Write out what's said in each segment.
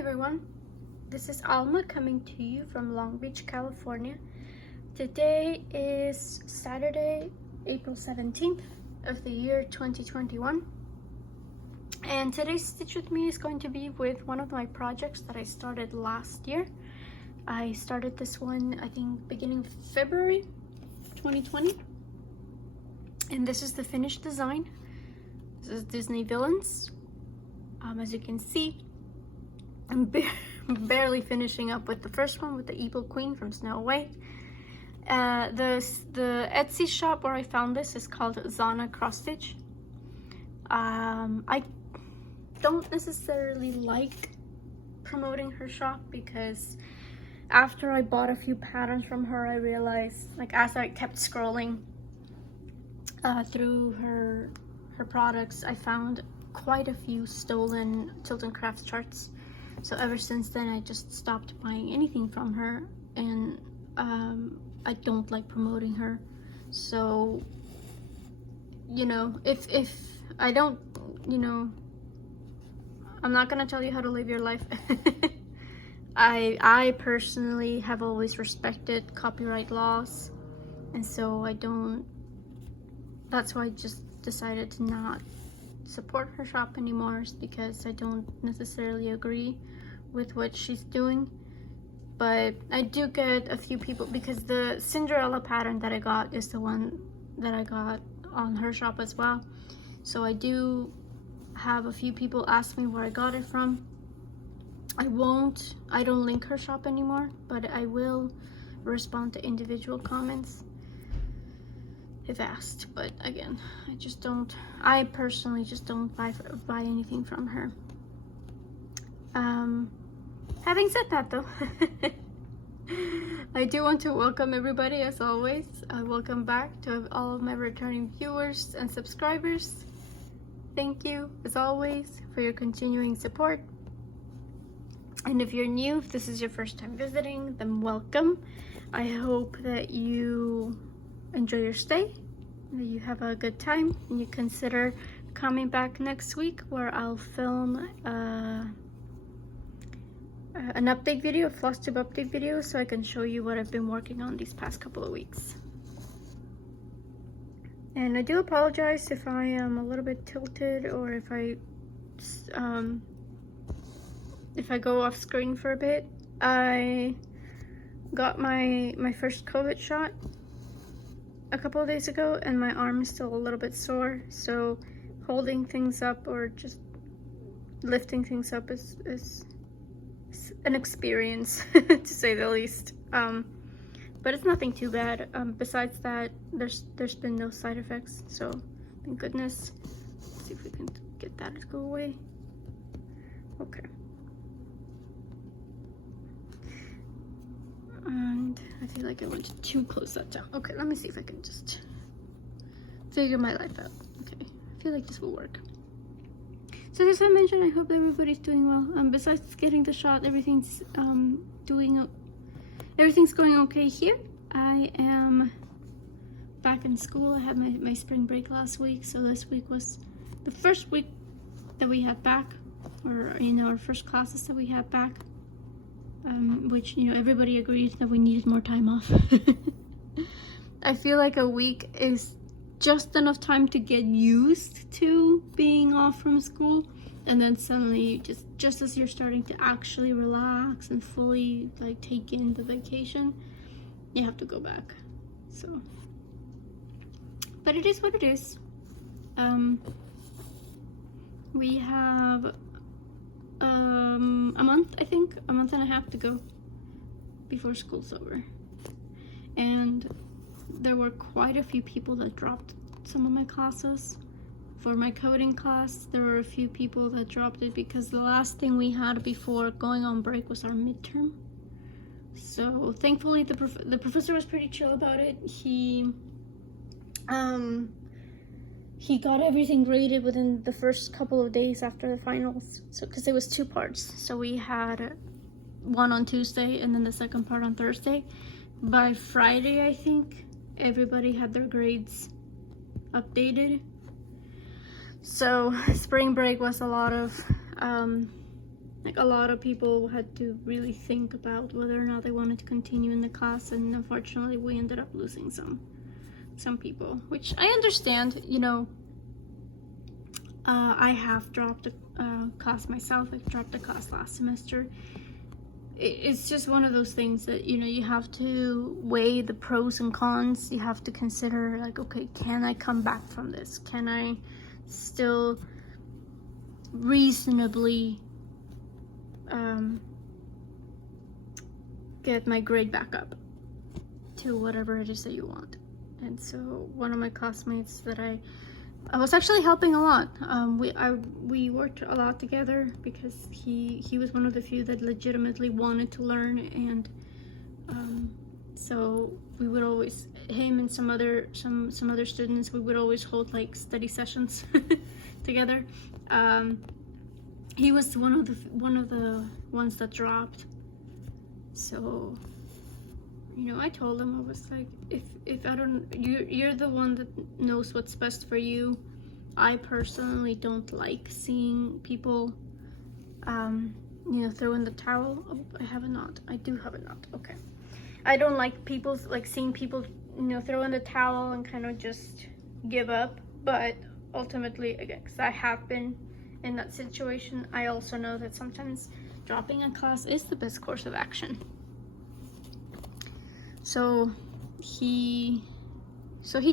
everyone, this is Alma coming to you from Long Beach, California. Today is Saturday, April 17th of the year 2021. And today's Stitch with me is going to be with one of my projects that I started last year. I started this one, I think, beginning of February 2020. And this is the finished design. This is Disney Villains. As you can see, I'm barely finishing up with the first one with the evil queen from Snow White. The Etsy shop where I found this is called Zana Cross Stitch. I don't necessarily like promoting her shop because after I bought a few patterns from her, I realized, like, as I kept scrolling through her products, I found quite a few stolen Tilton Crafts charts. So ever since then, I just stopped buying anything from her, and I don't like promoting her. So, you know, if I don't, you know, I'm not gonna tell you how to live your life. I personally have always respected copyright laws, and so that's why I just decided to not support her shop anymore, is because I don't necessarily agree with what she's doing. But I do get a few people, because the Cinderella pattern that I got is the one that I got on her shop as well. So I do have a few people ask me where I got it from. I don't link her shop anymore, but I will respond to individual comments if asked. But again, I personally just don't buy anything from her. Having said that though, I do want to welcome everybody as always. Welcome back to all of my returning viewers and subscribers. Thank you as always for your continuing support. And if you're new, if this is your first time visiting, then welcome. I hope that you enjoy your stay, that you have a good time, and you consider coming back next week, where I'll film an update video, a FlossTube update video, so I can show you what I've been working on these past couple of weeks. And I do apologize if I am a little bit tilted, or if I go off screen for a bit. I got my first COVID shot a couple of days ago, and my arm is still a little bit sore, so holding things up or just lifting things up is an experience to say the least. But it's nothing too bad. Besides that, there's been no side effects, so thank goodness. Let's see if we can get that to go away. Okay. And I feel like I went too close that time. Okay, let me see if I can just figure my life out. Okay, I feel like this will work. So as I mentioned, I hope everybody's doing well. Besides getting the shot, everything's going okay here. I am back in school. I had my spring break last week, so this week was the first week that we had back, or our first classes that we had back. Which, everybody agreed that we needed more time off. I feel like a week is just enough time to get used to being off from school, and then suddenly, just as you're starting to actually relax and fully take in the vacation, you have to go back. So, but it is what it is. We have a month and a half to go before school's over, and there were quite a few people that dropped some of my classes. For my coding class, there were a few people that dropped it because the last thing we had before going on break was our midterm. So thankfully the professor was pretty chill about it. He got everything graded within the first couple of days after the finals. So, because it was 2 parts. So we had one on Tuesday and then the second part on Thursday. By Friday, I think, everybody had their grades updated. So spring break was a lot of like a lot of people had to really think about whether or not they wanted to continue in the class, and unfortunately we ended up losing some people, which I understand. You know, I have dropped a class myself. I dropped a class last semester. It's just one of those things that, you know, you have to weigh the pros and cons. You have to consider, like, okay, can I come back from this? Can I still reasonably get my grade back up to whatever it is that you want? And so one of my classmates that I was actually helping a lot. We worked a lot together because he was one of the few that legitimately wanted to learn, and so we would always, him and some other students, we would always hold like study sessions together. He was one of the ones that dropped. So, you know, I told him, I was like, if I don't, you're the one that knows what's best for you. I personally don't like seeing people, you know, throw in the towel. Oh, I have a knot. I do have a knot. Okay. I don't like seeing people, you know, throw in the towel and kind of just give up. But ultimately, again, because I have been in that situation, I also know that sometimes dropping a class is the best course of action. So he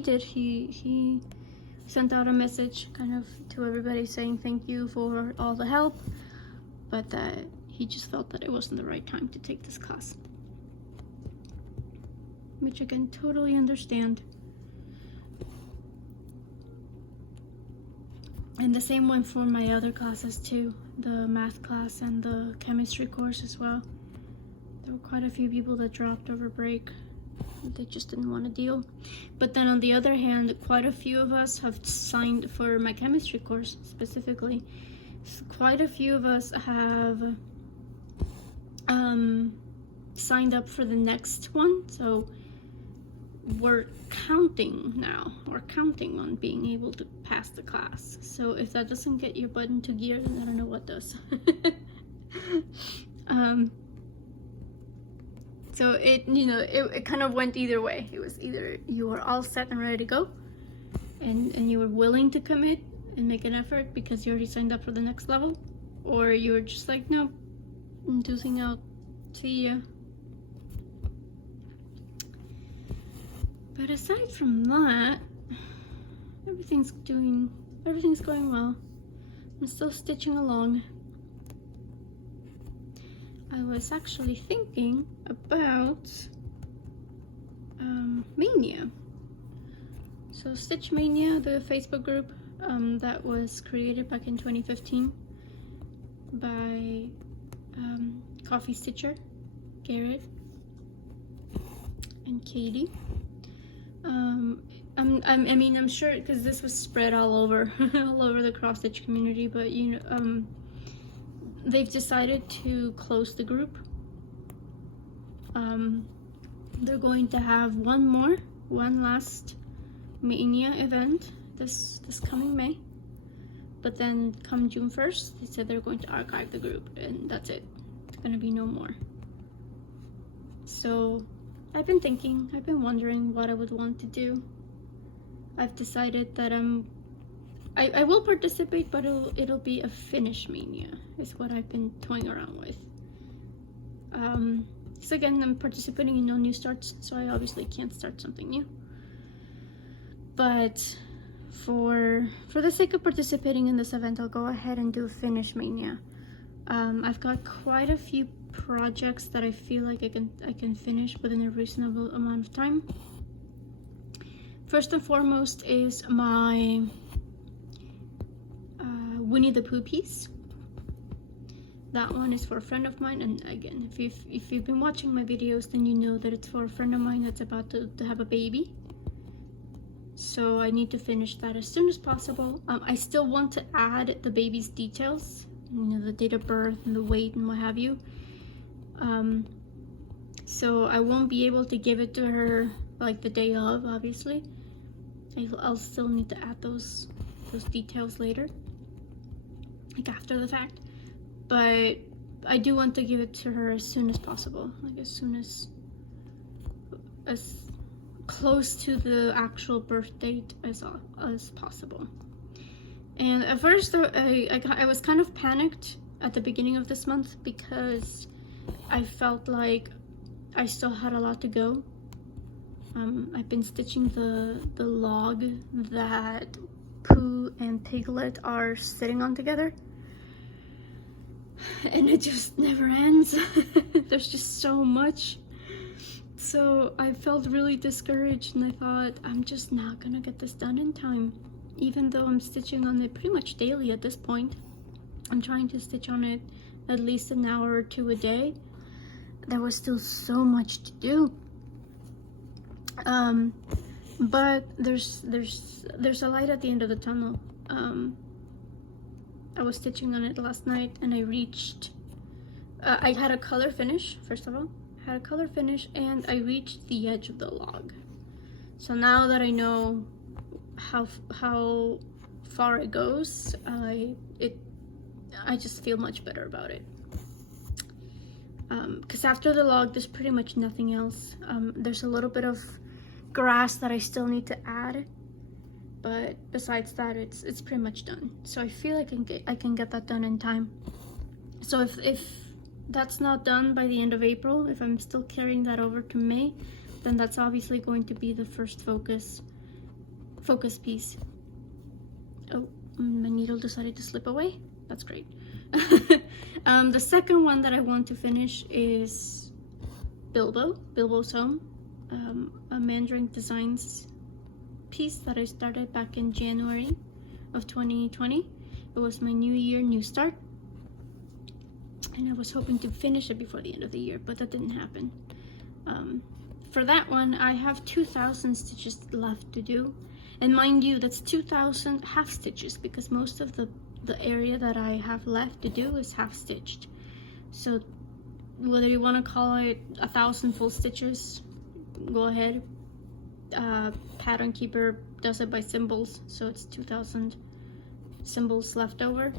did. He sent out a message kind of to everybody saying thank you for all the help, but that he just felt that it wasn't the right time to take this class, which I can totally understand. And the same went for my other classes too, the math class and the chemistry course as well. There were quite a few people that dropped over break. They just didn't want to deal. But then on the other hand, quite a few of us have signed for my chemistry course specifically. Quite a few of us have signed up for the next one. So we're counting now. We're counting on being able to pass the class. So if that doesn't get your butt into gear, then I don't know what does. So it, you know, it kind of went either way. It was either you were all set and ready to go, and you were willing to commit and make an effort because you already signed up for the next level, or you were just like, no, I'm dozing out, see ya. But aside from that, everything's going well. I'm still stitching along. I was actually thinking about Maynia. So Stitch Maynia, the Facebook group that was created back in 2015 by Coffee Stitcher, Garrett, and Katie. I mean, I'm sure because this was spread all over the cross stitch community, but you know, they've decided to close the group. They're going to have one last Maynia event this coming May, but then come June 1st, they said they're going to archive the group, and that's it. It's gonna be no more. So I've been wondering what I would want to do. I've decided that I will participate, but it'll be a finish Maynia is what I've been toying around with. So again, I'm participating in no new starts, so I obviously can't start something new. But for the sake of participating in this event, I'll go ahead and do a finish Maynia. I've got quite a few projects that I feel like I can finish within a reasonable amount of time. First and foremost is my Winnie the Pooh piece. That one is for a friend of mine, and again, if you've been watching my videos, then you know that it's for a friend of mine that's about to have a baby. So I need to finish that as soon as possible. I still want to add the baby's details, you know, the date of birth and the weight and what have you. So I won't be able to give it to her like the day of, obviously. I'll still need to add those details later, like after the fact. But I do want to give it to her as soon as possible, like as soon as close to the actual birth date as possible. And at first I was kind of panicked at the beginning of this month because I felt like I still had a lot to go. I've been stitching the log that Pooh and Piglet are sitting on together, and it just never ends. There's just so much. So I felt really discouraged, and I thought, I'm just not gonna get this done in time. Even though I'm stitching on it pretty much daily at this point. I'm trying to stitch on it at least an hour or two a day. There was still so much to do. But there's a light at the end of the tunnel. I was stitching on it last night, and I reached, I had a color finish, first of all. I had a color finish, and I reached the edge of the log. So now that I know how far it goes, I just feel much better about it. Because after the log, there's pretty much nothing else. There's a little bit of grass that I still need to add, but besides that, it's pretty much done. So I feel like I can get that done in time. So if that's not done by the end of April, if I'm still carrying that over to May, then that's obviously going to be the first focus piece. Oh, my needle decided to slip away. That's great. The second one that I want to finish is Bilbo's Home, a Mandarin Designs piece that I started back in January of 2020. It was my new year, new start, and I was hoping to finish it before the end of the year, but that didn't happen. For that one, I have 2,000 stitches left to do, and mind you, that's 2,000 half stitches, because most of the area that I have left to do is half stitched. So whether you want to call it 1,000 full stitches, go ahead. Pattern Keeper does it by symbols, so it's 2,000 symbols left over.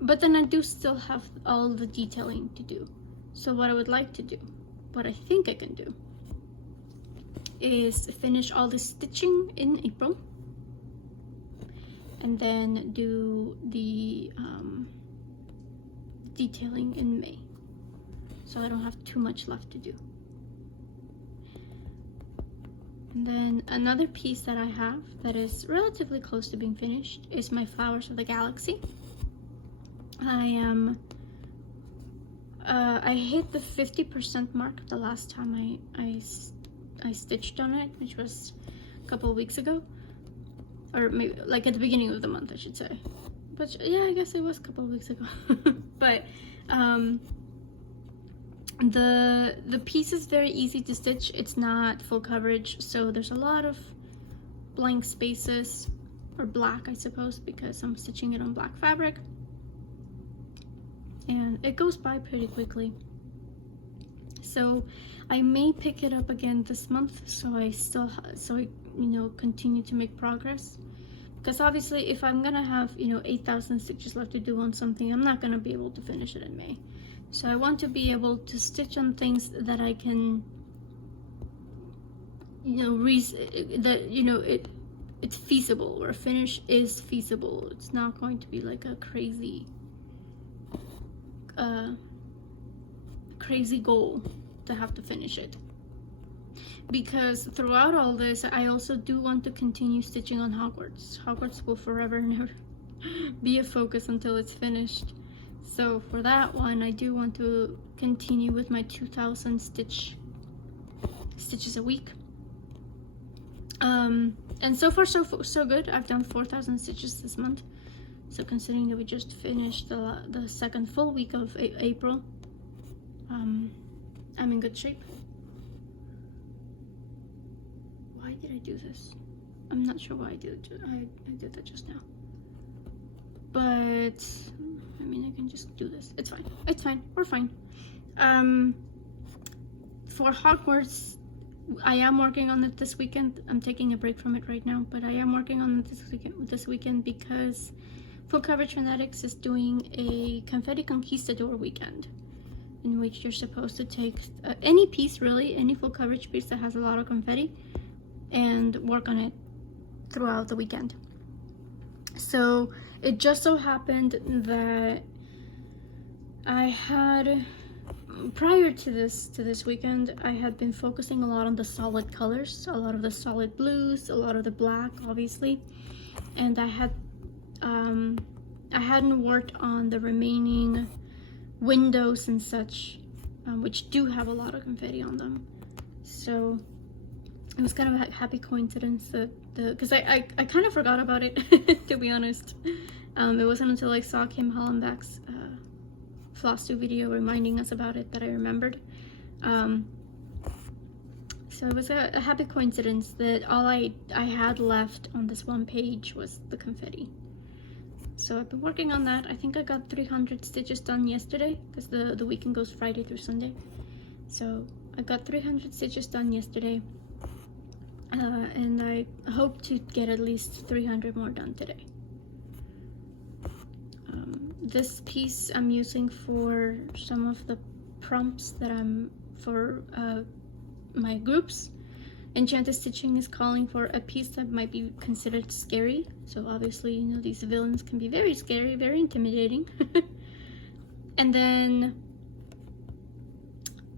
But then I do still have all the detailing to do. So what I would like to do, what I think I can do, is finish all the stitching in April, and then do the detailing in May, so I don't have too much left to do. And then another piece that I have that is relatively close to being finished is my Flowers of the Galaxy. I hit the 50% mark the last time I stitched on it, which was a couple of weeks ago, or maybe like at the beginning of the month, I should say. But yeah, I guess it was a couple of weeks ago. But the piece is very easy to stitch. It's not full coverage, so there's a lot of blank spaces, or black, I suppose, because I'm stitching it on black fabric, and it goes by pretty quickly. So I may pick it up again this month, so I continue to make progress. Because obviously, if I'm gonna have 8,000 stitches left to do on something, I'm not gonna be able to finish it in May. So I want to be able to stitch on things that I can, it's feasible, or finish is feasible. It's not going to be like a crazy goal to have to finish it. Because throughout all this, I also do want to continue stitching on Hogwarts. Hogwarts will forever never be a focus until it's finished. So for that one, I do want to continue with my 2,000 stitches a week. And so far so good. I've done 4,000 stitches this month. So considering that we just finished the second full week of April, I'm in good shape. Why did I do this? I'm not sure why I did that just now. But I mean, I can just do this. It's fine. It's fine. We're fine. For Hogwarts, I am working on it this weekend. I'm taking a break from it right now, but I am working on it this weekend because Full Coverage Fanatics is doing a Confetti Conquistador weekend, in which you're supposed to take any piece, really, any full coverage piece that has a lot of confetti, and work on it throughout the weekend. So it just so happened that I had, prior to this weekend, I had been focusing a lot on the solid colors, a lot of the solid blues, a lot of the black, obviously, and I hadn't worked on the remaining windows and such, which do have a lot of confetti on them. So it was kind of a happy coincidence that because I kind of forgot about it, to be honest. It wasn't until I saw Kim Hollenbeck's FlossTube video reminding us about it that I remembered. So it was a happy coincidence that all I had left on this one page was the confetti. So I've been working on that. I think I got 300 stitches done yesterday, because the weekend goes Friday through Sunday. So I got 300 stitches done yesterday, and I hope to get at least 300 more done today. This piece I'm using for some of the prompts that I'm for my groups. Enchanted Stitching is calling for a piece that might be considered scary. So obviously, you know, these villains can be very scary, very intimidating. And then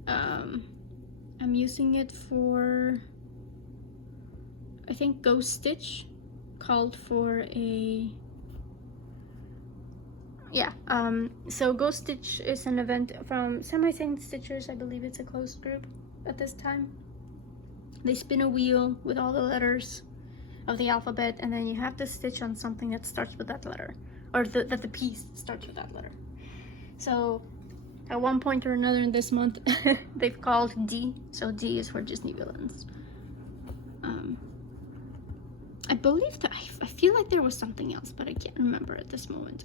I'm using it for, I think Ghost Stitch called for a, yeah, so Ghost Stitch is an event from Semi-Saint Stitchers. I believe it's a closed group at this time. They spin a wheel with all the letters of the alphabet, and then you have to stitch on something that starts with that letter, or that the piece starts with that letter. So at one point or another in this month, they've called D, so D is for Disney villains. I believe that, I feel like there was something else, but I can't remember at this moment.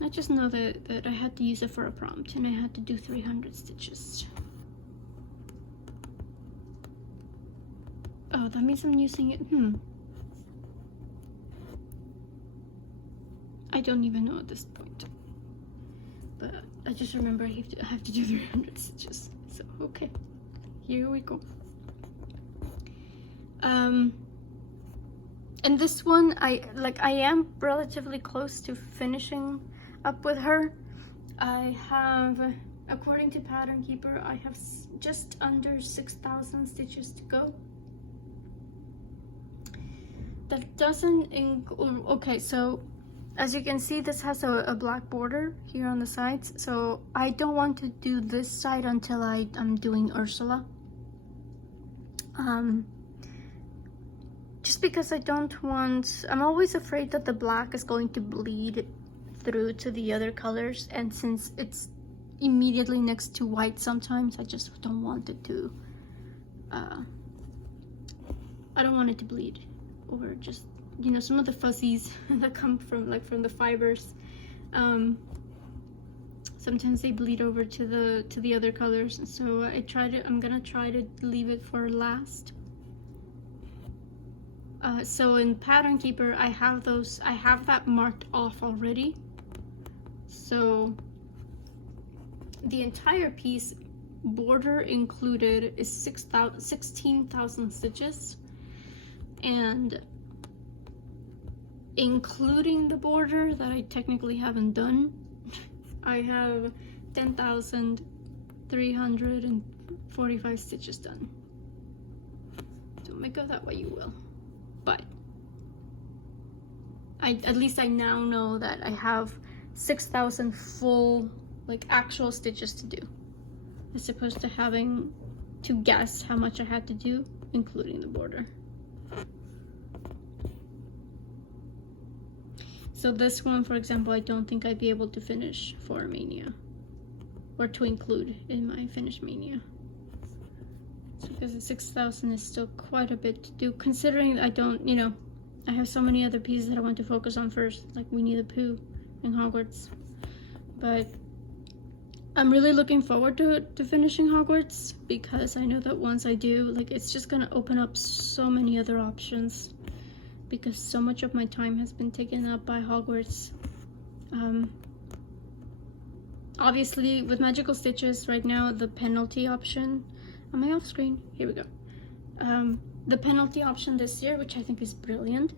I just know that I had to use it for a prompt, and I had to do 300 stitches. Oh, that means I'm using it. I don't even know at this point. But I just remember I have to do 300 stitches. So, okay. Here we go. And this one, I am relatively close to finishing up with her. I have, according to Pattern Keeper, I have just under 6,000 stitches to go. That doesn't include, okay, so as you can see, this has a black border here on the sides, so I don't want to do this side until I'm doing Ursula. Just because I don't want, I'm always afraid that the black is going to bleed through to the other colors, and since it's immediately next to white sometimes, I just don't want it to, I don't want it to bleed. Or just, you know, some of the fuzzies that come from the fibers, sometimes they bleed over to the other colors, and so I'm gonna try to leave it for last. So in Pattern Keeper, I have that marked off already. So the entire piece, border included, is 16,000 stitches. And including the border that I technically haven't done, I have 10,345 stitches done. So make of that what you will. But at least I now know that I have 6,000 full, like, actual stitches to do, as opposed to having to guess how much I had to do, including the border. So this one, for example, I don't think I'd be able to finish for Mania, or to include in my finished Mania. So because the 6,000 is still quite a bit to do, considering I don't, you know, I have so many other pieces that I want to focus on first, like Winnie the Pooh and Hogwarts. But I'm really looking forward to finishing Hogwarts, because I know that once I do, like, it's just gonna open up so many other options because so much of my time has been taken up by Hogwarts. Obviously with Magical Stitches right now, the penalty option, am I off screen? Here we go. The penalty option this year, which I think is brilliant,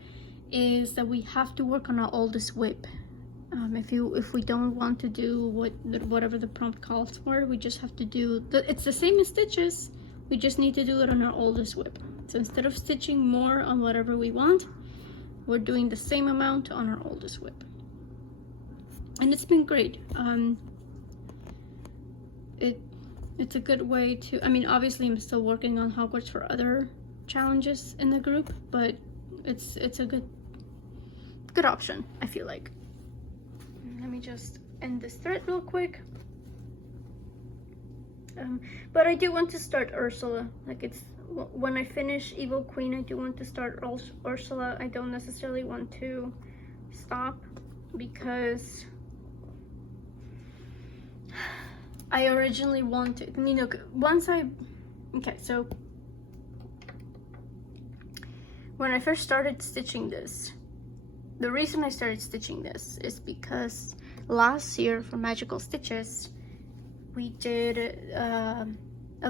is that we have to work on our oldest whip. If we don't want to do whatever the prompt calls for, we just have to do it's the same as Stitches, we just need to do it on our oldest whip. So instead of stitching more on whatever we want, we're doing the same amount on our oldest whip, and it's been great. It's a good way to, I mean, obviously I'm still working on Hogwarts for other challenges in the group, but it's a good option, I feel like. Let me just end this thread real quick. But I do want to start Ursula. Like, it's when I finish Evil Queen, I do want to start Ursula. I don't necessarily want to stop because I originally wanted, you know, okay, so when I first started stitching this, the reason I started stitching this is because last year for Magical Stitches, we did a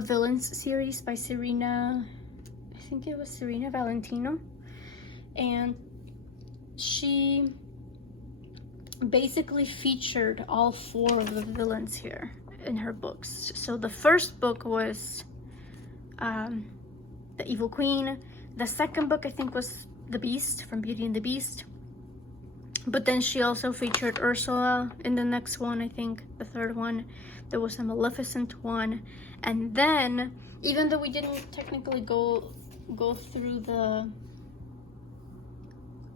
villains series by Serena, I think it was Serena Valentino, and she basically featured all 4 of the villains here in her books. So the first book was the Evil Queen. The second book I think was the Beast from Beauty and the Beast, but then she also featured Ursula in the next one. I think the third one there was a Maleficent one, and then even though we didn't technically go through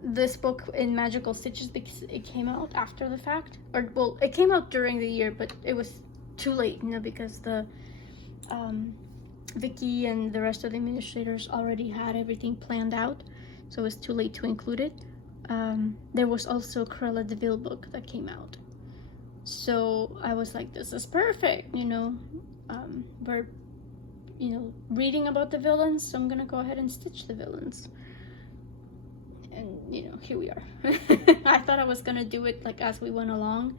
this book in Magical Stitches because it came out after the fact, or well, it came out during the year, but it was too late, you know, because the Vicky and the rest of the administrators already had everything planned out, so it was too late to include it. There was also Cruella de Vil book that came out, so I was like, this is perfect, you know. We're, you know, reading about the villains, so I'm gonna go ahead and stitch the villains. And, you know, here we are. I thought I was gonna do it like as we went along.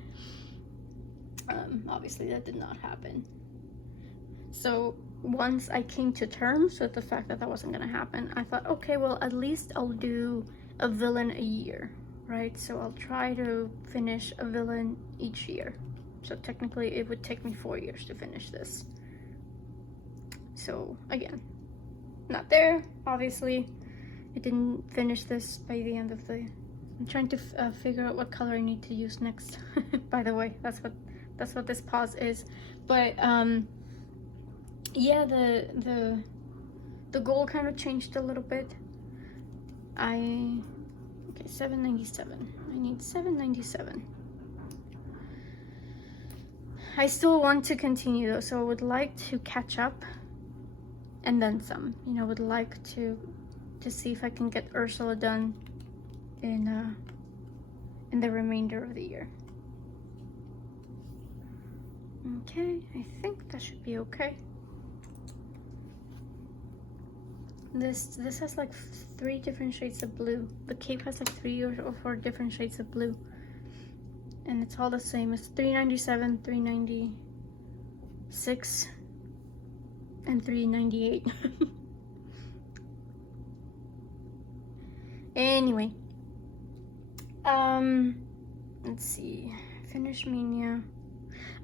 Obviously that did not happen. So once I came to terms with the fact that that wasn't gonna happen, I thought, okay, well, at least I'll do a villain a year, right? So I'll try to finish a villain each year. So technically it would take me 4 years to finish this. So again, not there, obviously. I didn't finish this by the end of the, I'm trying to figure out what color I need to use next. By the way, that's what this pause is. But yeah, the goal kind of changed a little bit. Okay, 797. I need 797. I still want to continue though, so I would like to catch up and then some. You know, would like to see if I can get Ursula done in the remainder of the year. Okay, I think that should be okay. This has like 3 different shades of blue. The cape has like 3 or 4 different shades of blue, and it's all the same. It's 397, 396, and 398. Anyway, let's see. Finish Maynia.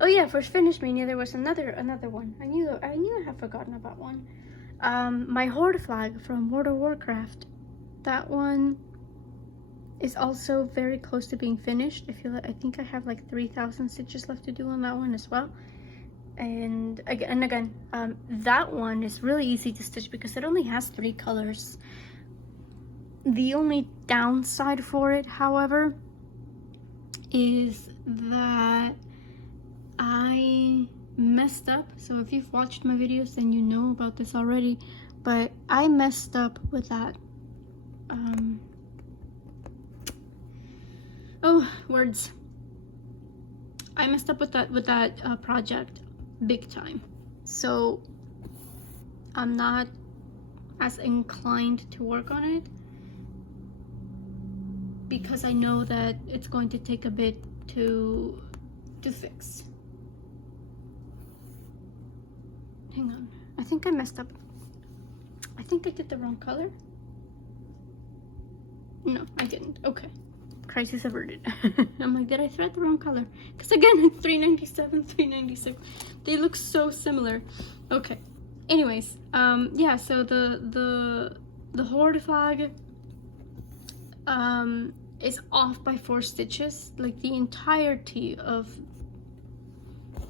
Oh yeah, for Finish Maynia there was another one. I knew I had forgotten about one. My Horde flag from World of Warcraft. That one is also very close to being finished. I think I have like 3,000 stitches left to do on that one as well. And again, that one is really easy to stitch because it only has 3 colors. The only downside for it, however, is that I messed up. So if you've watched my videos, then you know about this already, but I messed up with that. I messed up with that project big time. So I'm not as inclined to work on it. because I know that it's going to take a bit to fix. Hang on, I think I messed up. I think I did the wrong color. No, I didn't. Okay, crisis averted. I'm like, did I thread the wrong color? Because again, it's $3.97, $3.96. They look so similar. Okay. Anyways, yeah. So the Horde flag is off by 4 stitches. Like the entirety of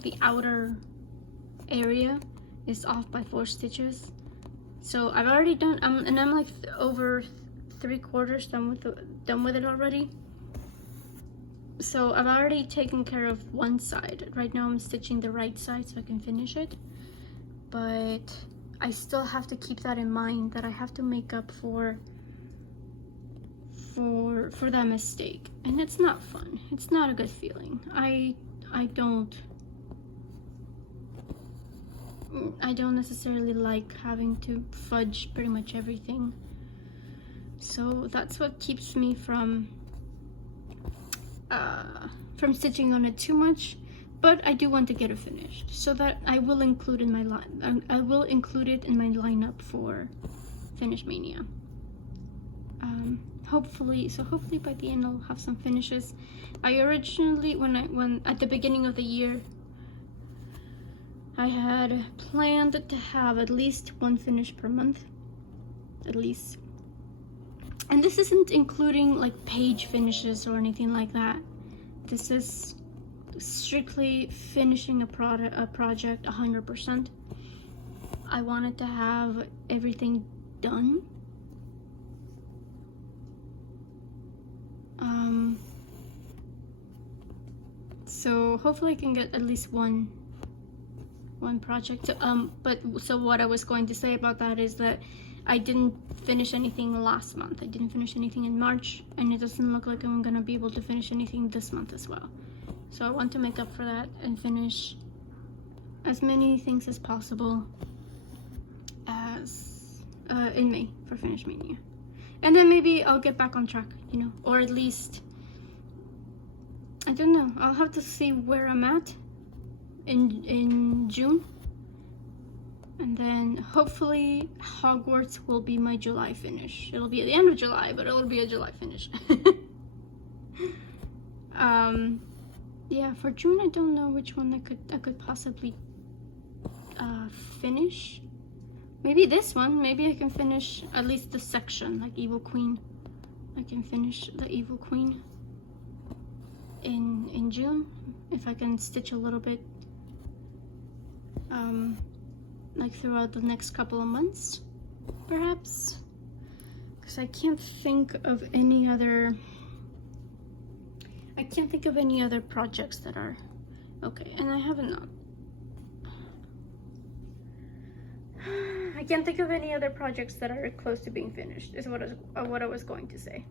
the outer area is off by 4 stitches. So I've already done, and I'm like over 3/4 done with it already. So I've already taken care of one side. Right now I'm stitching the right side so I can finish it. But I still have to keep that in mind, that I have to make up for that mistake, and it's not fun. It's not a good feeling. I don't necessarily like having to fudge pretty much everything. So that's what keeps me from stitching on it too much. But I do want to get it finished, so that I will include in my line. I will include it in my lineup for Finish Mania. Hopefully by the end I'll have some finishes. I originally, when at the beginning of the year, I had planned to have at least 1 finish per month, at least. And this isn't including like page finishes or anything like that. This is strictly finishing a project 100%. I wanted to have everything done. So hopefully I can get at least one project. So what I was going to say about that is that I didn't finish anything last month. I didn't finish anything in March, and it doesn't look like I'm gonna be able to finish anything this month as well. So I want to make up for that and finish as many things as possible as in May for Finish Mania. And then maybe I'll get back on track, you know, or at least, I don't know, I'll have to see where I'm at in June. And then hopefully Hogwarts will be my July finish. It'll be at the end of July, but it'll be a July finish. Yeah, for June I don't know which one I could possibly finish. Maybe this one. Maybe I can finish at least the section, like Evil Queen. I can finish the Evil Queen in June if I can stitch a little bit like throughout the next couple of months, perhaps, because I can't think of any other projects that are okay. And I can't think of any other projects that are close to being finished, is what I was going to say.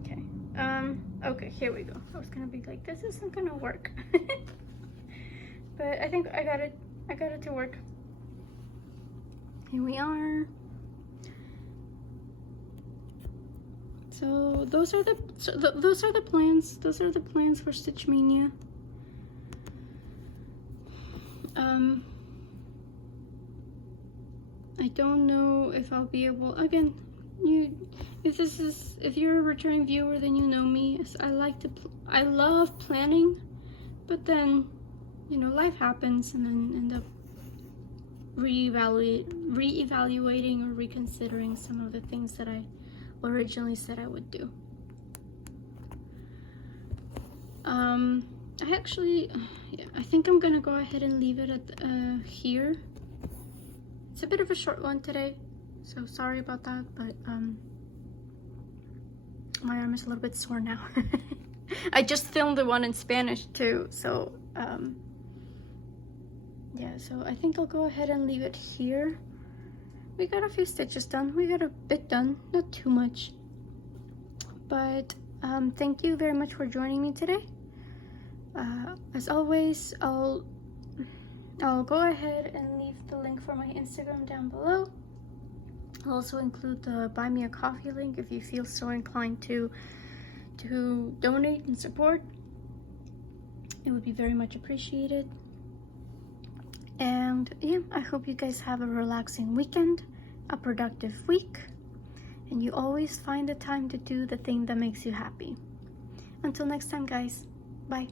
Okay. Okay, here we go. I was gonna be like, this isn't gonna work. But I think I got it to work. Here we are. So those are the plans. Those are the plans for Stitch Maynia. I don't know if I'll be able, again, if you're a returning viewer, then you know me. I love planning, but then, you know, life happens, and then end up reevaluating or reconsidering some of the things that I originally said I would do. I think I'm gonna go ahead and leave it at here. It's a bit of a short one today, so sorry about that, but my arm is a little bit sore now. I just filmed the one in Spanish too, so yeah, so I think I'll go ahead and leave it here. We got a few stitches done, we got a bit done, not too much, but thank you very much for joining me today. As always, I'll go ahead and leave the link for my Instagram down below. I'll also include the Buy Me a Coffee link if you feel so inclined to donate and support. It would be very much appreciated. And yeah, I hope you guys have a relaxing weekend, a productive week, and you always find the time to do the thing that makes you happy. Until next time, guys. Bye.